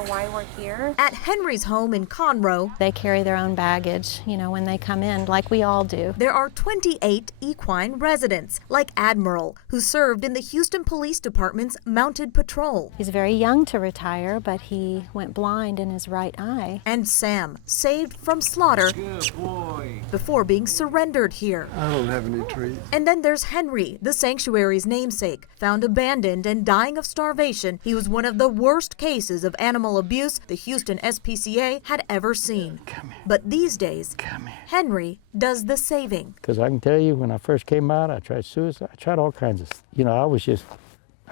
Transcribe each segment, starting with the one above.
know why we're here? At Henry's home in Conroe, They carry their own baggage, when they come in, like we all do. there are 28 equine residents, like Admiral, who served in the Houston Police Department's Mounted Patrol. He's very young to retire, but he went blind in his right eye. And Sam, saved from slaughter Good boy. before being surrendered here. I don't have any treats. And then there's Henry, the sanctuary's namesake. Found abandoned and dying of starvation, he was one of the worst cases of animal abuse the Houston SPCA had ever seen. Come here. But these days, Come here. Henry does the saving. Because I can tell you, when I first came out, I tried suicide. I tried all kinds of,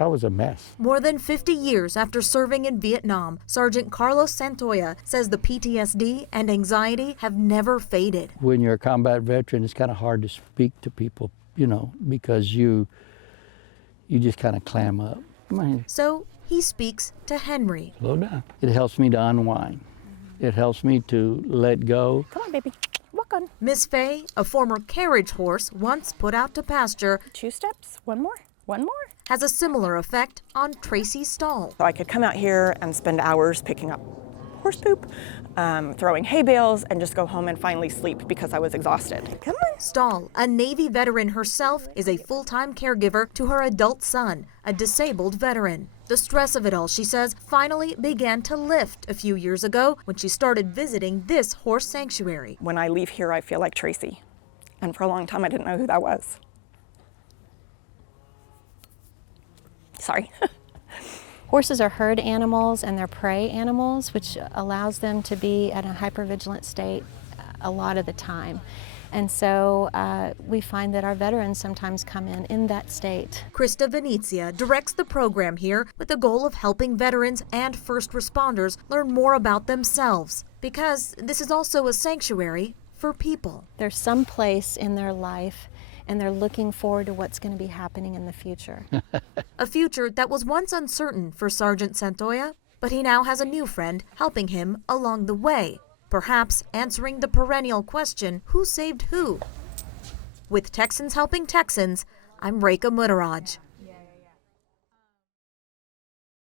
I was a mess. More than 50 years after serving in Vietnam, Sergeant Carlos Santoya says the PTSD and anxiety have never faded. When you're a combat veteran, it's kind of hard to speak to people, because you just kind of clam up. So he speaks to Henry. Slow down. It helps me to unwind. It helps me to let go. Come on, baby. Walk on. Miss Faye, a former carriage horse once put out to pasture, 2 steps. One more. One more. has a similar effect on Tracy Stahl. So I could come out here and spend hours picking up horse poop, throwing hay bales, and just go home and finally sleep because I was exhausted. Come on. Stahl, a Navy veteran herself, is a full-time caregiver to her adult son, a disabled veteran. The stress of it all, she says, finally began to lift a few years ago when she started visiting this horse sanctuary. When I leave here, I feel like Tracy. And for a long time, I didn't know who that was. Sorry. Horses are herd animals and they're prey animals, which allows them to be at a hypervigilant state a lot of the time. And so we find that our veterans sometimes come in that state. Krista Venezia directs the program here with the goal of helping veterans and first responders learn more about themselves, because this is also a sanctuary for people. There's some place in their life and they're looking forward to what's going to be happening in the future. A future that was once uncertain for Sergeant Santoya, but he now has a new friend helping him along the way, perhaps answering the perennial question, who saved who? With Texans Helping Texans, I'm Rekha Muttaraj.